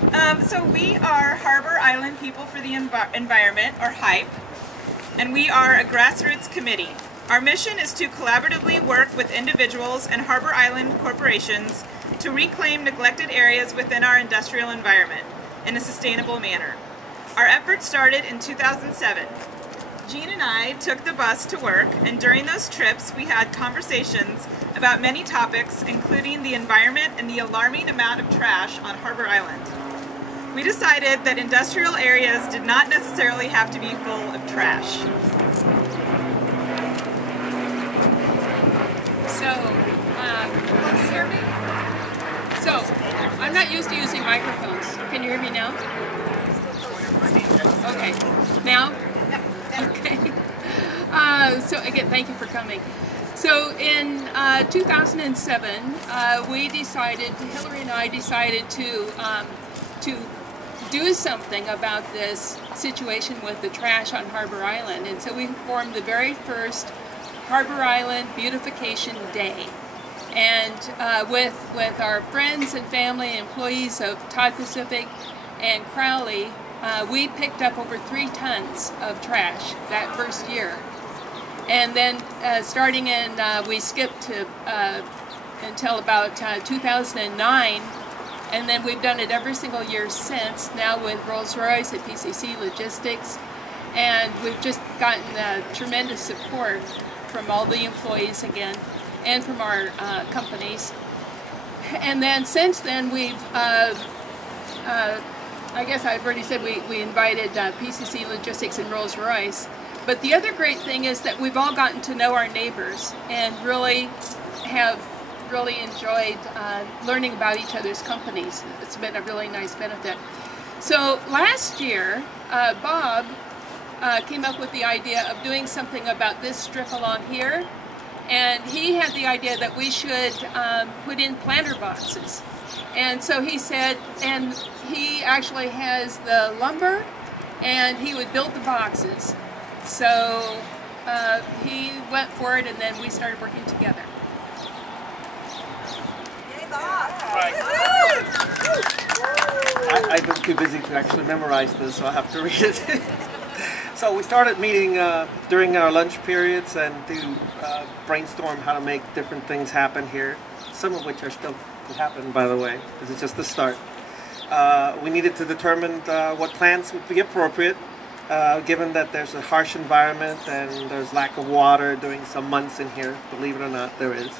So we are Harbor Island People for the Environment, or HYPE, and we are a grassroots committee. Our mission is to collaboratively work with individuals and Harbor Island corporations to reclaim neglected areas within our industrial environment in a sustainable manner. Our effort started in 2007. Jean and I took the bus to work, and during those trips we had conversations about many topics, including the environment and the alarming amount of trash on Harbor Island. We decided that industrial areas did not necessarily have to be full of trash. So, I'm not used to using microphones. Can you hear me now? Okay. Now? Okay. So again, thank you for coming. So in 2007, Hillary and I decided to do something about this situation with the trash on Harbor Island. And so we formed the very first Harbor Island Beautification Day. And with our friends and family and employees of Todd Pacific and Crowley, we picked up over 3 tons of trash that first year. And then starting in, we skipped to until about 2009, and then we've done it every single year since, now with Rolls-Royce and PCC Logistics, and we've just gotten tremendous support from all the employees again, and from our companies. And then since then we've, I guess I've already said we invited PCC Logistics and Rolls-Royce. But the other great thing is that we've all gotten to know our neighbors and really have enjoyed learning about each other's companies. It's been a really nice benefit. So last year, Bob came up with the idea of doing something about this strip along here. And he had the idea that we should put in planter boxes. And so he said, and he actually has the lumber, and he would build the boxes. So he went for it, and then we started working together. I've been too busy to actually memorize this, so I have to read it. So we started meeting during our lunch periods and to brainstorm how to make different things happen here, some of which are still to happen, by the way. This is just the start. We needed to determine what plants would be appropriate, given that there's a harsh environment and there's lack of water during some months in here, believe it or not, there is.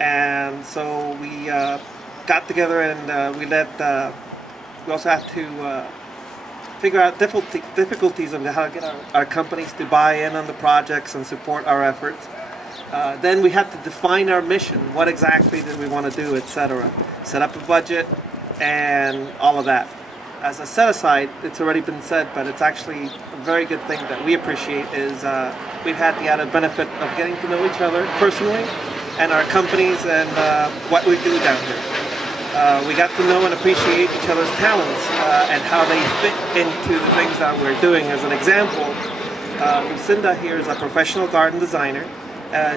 And so we got together and we also had to figure out difficulties of how to get our companies to buy in on the projects and support our efforts. Then we had to define our mission, what exactly did we want to do, etc. Set up a budget and all of that. As a set-aside, it's already been said, but it's actually a very good thing that we appreciate is we've had the added benefit of getting to know each other personally and our companies and what we do down here. We got to know and appreciate each other's talents and how they fit into the things that we're doing. As an example, Lucinda here is a professional garden designer.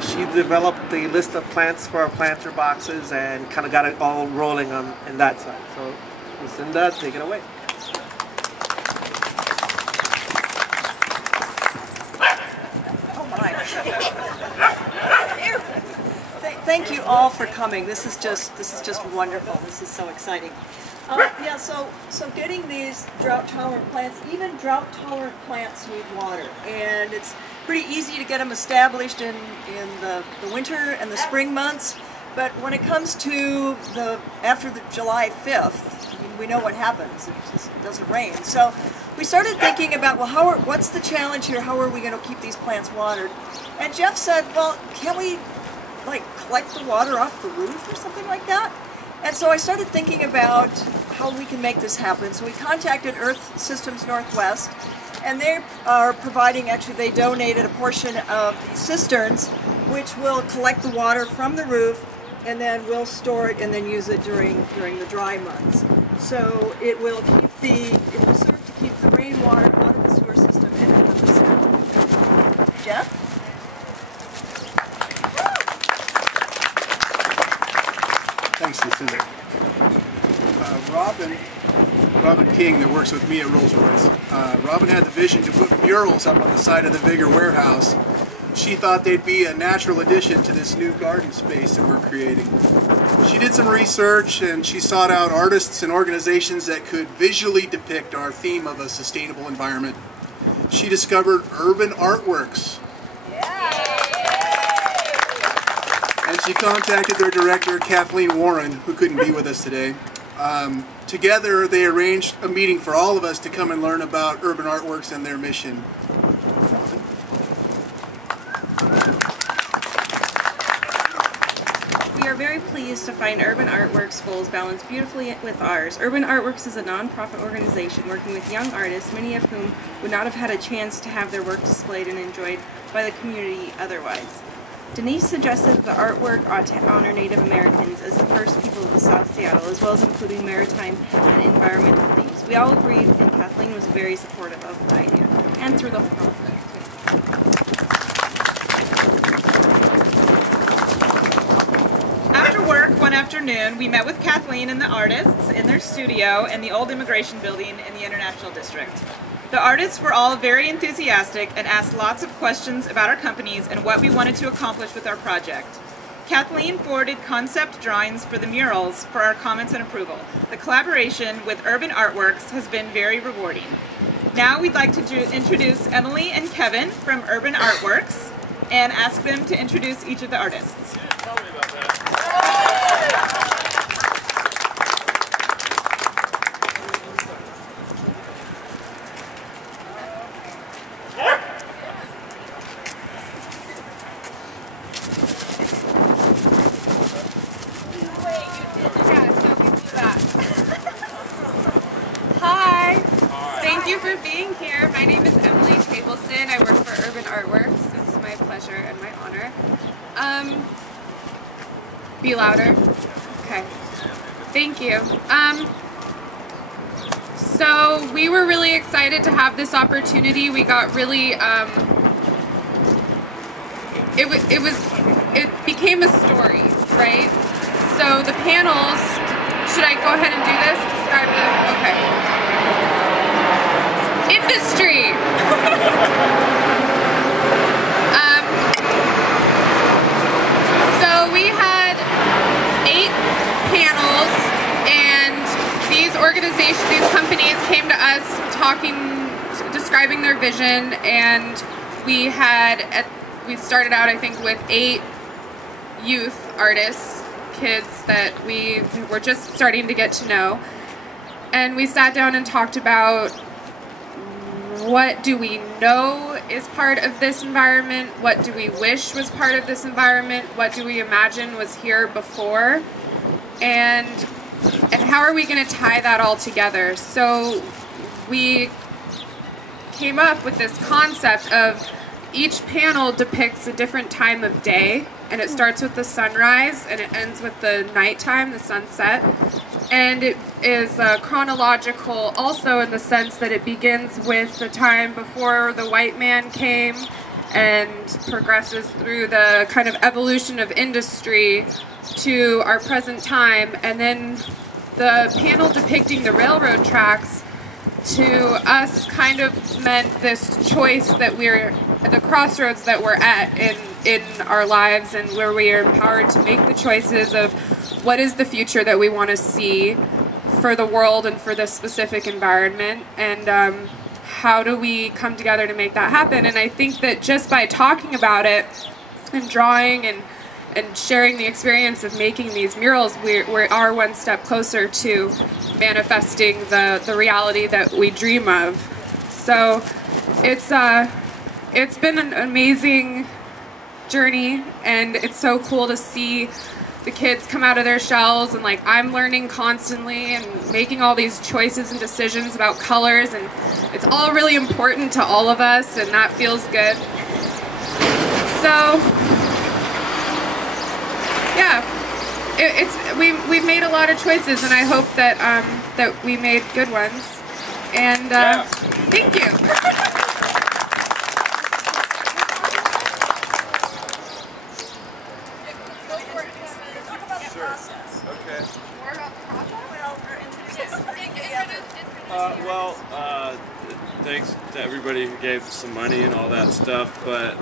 She developed the list of plants for our planter boxes and kind of got it all rolling in that side. So Lucinda, take it away. Oh my. Thank you all for coming. This is just wonderful. This is so exciting. Yeah, so getting these drought-tolerant plants, even drought-tolerant plants need water, and it's pretty easy to get them established in the winter and the spring months. But when it comes to after the July 5th, I mean, we know what happens. It doesn't rain. So we started thinking about, well, what's the challenge here? How are we going to keep these plants watered? And Jeff said, well, can't we like collect the water off the roof or something like that? And so I started thinking about how we can make this happen. So we contacted Earth Systems Northwest, and they are providing, actually they donated a portion of the cisterns, which will collect the water from the roof, and then we'll store it and then use it during the dry months. So it will serve to keep the rainwater out of the sewer system and out of the sound. Jeff? Thanks, Lucinda. Robin King that works with me at Rolls-Royce. Robin had the vision to put murals up on the side of the bigger warehouse. She thought they'd be a natural addition to this new garden space that we're creating. She did some research and she sought out artists and organizations that could visually depict our theme of a sustainable environment. She discovered Urban Artworks. And she contacted their director, Kathleen Warren, who couldn't be with us today. Together, they arranged a meeting for all of us to come and learn about Urban Artworks and their mission. We are very pleased to find Urban Artworks' goals balance beautifully with ours. Urban Artworks is a non-profit organization working with young artists, many of whom would not have had a chance to have their work displayed and enjoyed by the community otherwise. Denise suggested that the artwork ought to honor Native Americans as the first people of South Seattle, as well as including maritime and environmental themes. We all agreed, and Kathleen was very supportive of the idea, and through the whole process. After work one afternoon, we met with Kathleen and the artists in their studio in the old immigration building in the International District. The artists were all very enthusiastic and asked lots of questions about our companies and what we wanted to accomplish with our project. Kathleen forwarded concept drawings for the murals for our comments and approval. The collaboration with Urban Artworks has been very rewarding. Now we'd like to introduce Emily and Kevin from Urban Artworks and ask them to introduce each of the artists. Tell me about that. Hi. Thank you for being here. My name is Emily Tableson. I work for Urban Artworks. It's my pleasure and my honor. Be louder. Okay. Thank you. So we were really excited to have this opportunity. We got really it became a story, right? So the panels, should I go ahead and do this? Describe the, okay. Industry! So we had 8 panels, and these organizations, these companies came to us describing their vision, and we started out, I think, with 8 youth artists, kids that we were just starting to get to know. And we sat down and talked about what do we know is part of this environment, what do we wish was part of this environment, what do we imagine was here before, and how are we going to tie that all together. So we came up with this concept of each panel depicts a different time of day, and it starts with the sunrise and it ends with the nighttime, the sunset. And it is chronological also in the sense that it begins with the time before the white man came and progresses through the kind of evolution of industry to our present time. And then the panel depicting the railroad tracks to us kind of meant this choice that we're at the crossroads that we're at in our lives, and where we are empowered to make the choices of what is the future that we want to see for the world and for this specific environment, and how do we come together to make that happen. And I think that just by talking about it and drawing and sharing the experience of making these murals, we are one step closer to manifesting the reality that we dream of. So it's been an amazing journey, and it's so cool to see the kids come out of their shells, and like I'm learning constantly and making all these choices and decisions about colors, and it's all really important to all of us, and that feels good. So yeah, we've made a lot of choices, and I hope that that we made good ones. And thank you. Thanks to everybody who gave some money and all that stuff, but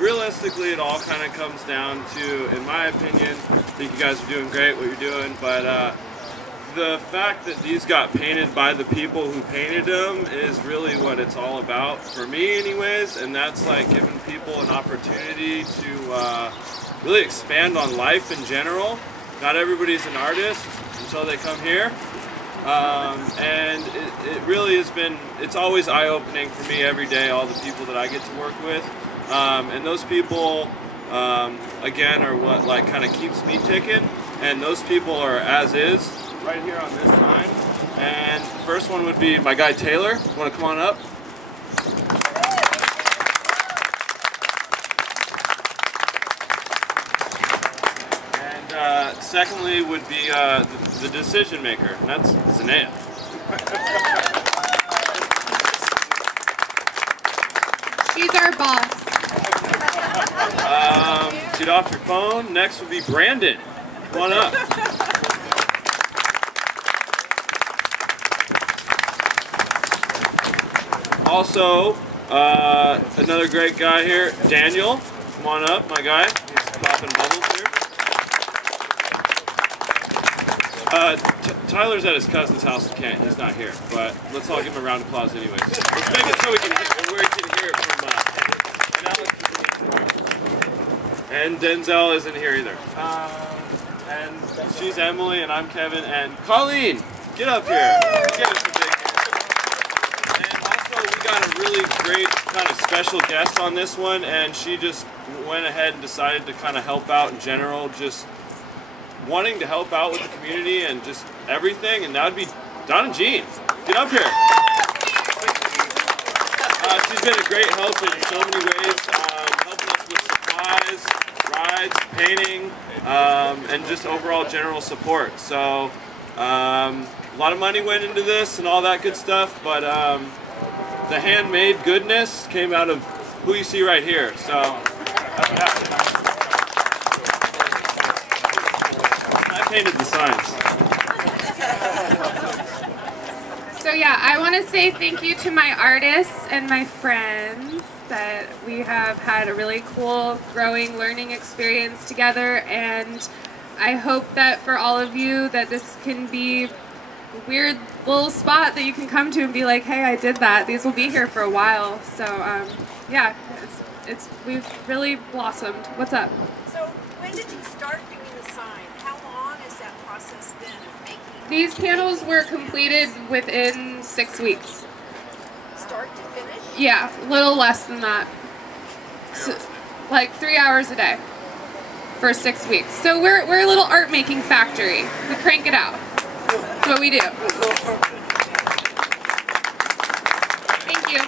realistically it all kind of comes down to, in my opinion, I think you guys are doing great what you're doing, but the fact that these got painted by the people who painted them is really what it's all about, for me anyways, and that's like giving people an opportunity to really expand on life in general. Not everybody's an artist until they come here. And it really has been, it's always eye-opening for me every day, all the people that I get to work with. And those people, again, are what like kind of keeps me ticking. And those people are as is, right here on this sign. And the first one would be my guy Taylor. Want to come on up? And secondly would be the decision maker, and that's Zanea. She's our boss. Get off your phone. Next would be Brandon. Come on up. Also, another great guy here, Daniel. Come on up, my guy. He's popping bubbles here. Tyler's at his cousin's house in Kent. He's not here, but let's all give him a round of applause anyways. Let's make it so we can hear it from and Denzel isn't here either. And she's Emily, and I'm Kevin, and Colleen, get up here. Give us a big hand. And also, we got a really great kind of special guest on this one, and she just went ahead and decided to kind of help out in general, just wanting to help out with the community and just everything, and that would be Donna Jean. Get up here. She's been a great help in so many ways, helping us with supplies, rides, painting, and just overall general support. So a lot of money went into this and all that good stuff, but the handmade goodness came out of who you see right here. So that's what happened. Painted the signs. So yeah, I want to say thank you to my artists and my friends that we have had a really cool growing learning experience together, and I hope that for all of you that this can be a weird little spot that you can come to and be like, hey, I did that. These will be here for a while. So yeah, we've really blossomed. What's up? So when did you start doing the sign? How long has that process been of making? These panels were completed within 6 weeks. Start to finish? Yeah, a little less than that. So, like 3 hours a day for 6 weeks. So we're a little art making factory. We crank it out. That's what we do. Thank you.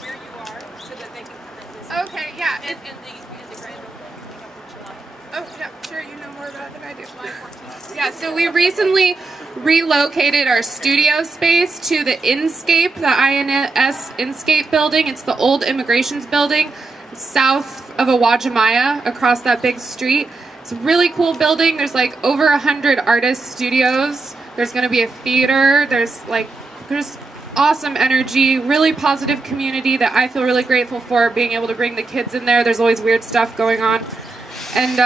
Where you are so that they can come and visit. Okay, yeah. And the grand opening of July. Oh, yeah, sure, you know more about it than I do. July 14th. Yeah, so we recently relocated our studio space to the Inscape, the INS Inscape building. It's the old Immigrations building south of Awajimaya across that big street. It's a really cool building. There's like over 100 artist studios. There's going to be a theater. There's awesome energy, really positive community that I feel really grateful for being able to bring the kids in there. There's always weird stuff going on. And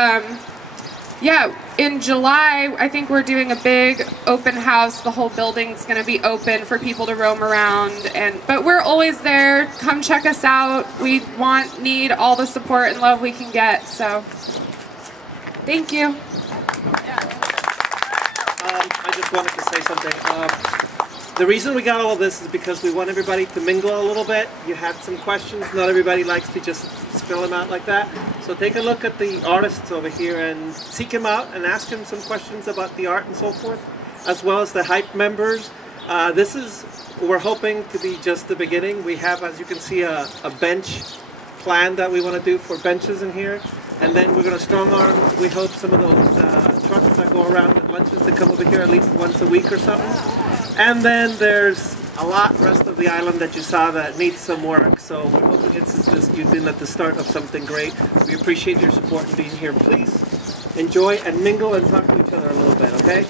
yeah, in July, I think we're doing a big open house. The whole building's going to be open for people to roam around. But we're always there. Come check us out. We need all the support and love we can get. So, thank you. I just wanted to say something. The reason we got all this is because we want everybody to mingle a little bit. You had some questions. Not everybody likes to just spill them out like that. So take a look at the artists over here and seek them out and ask them some questions about the art and so forth, as well as the Hype members. We're hoping to be just the beginning. We have, as you can see, a bench plan that we want to do for benches in here. And then we're going to strong arm, we hope, some of those trucks that go around at lunches to come over here at least once a week or something. And then there's a lot rest of the island that you saw that needs some work. So we're hoping you've been at the start of something great. We appreciate your support and being here. Please enjoy and mingle and talk to each other a little bit, okay?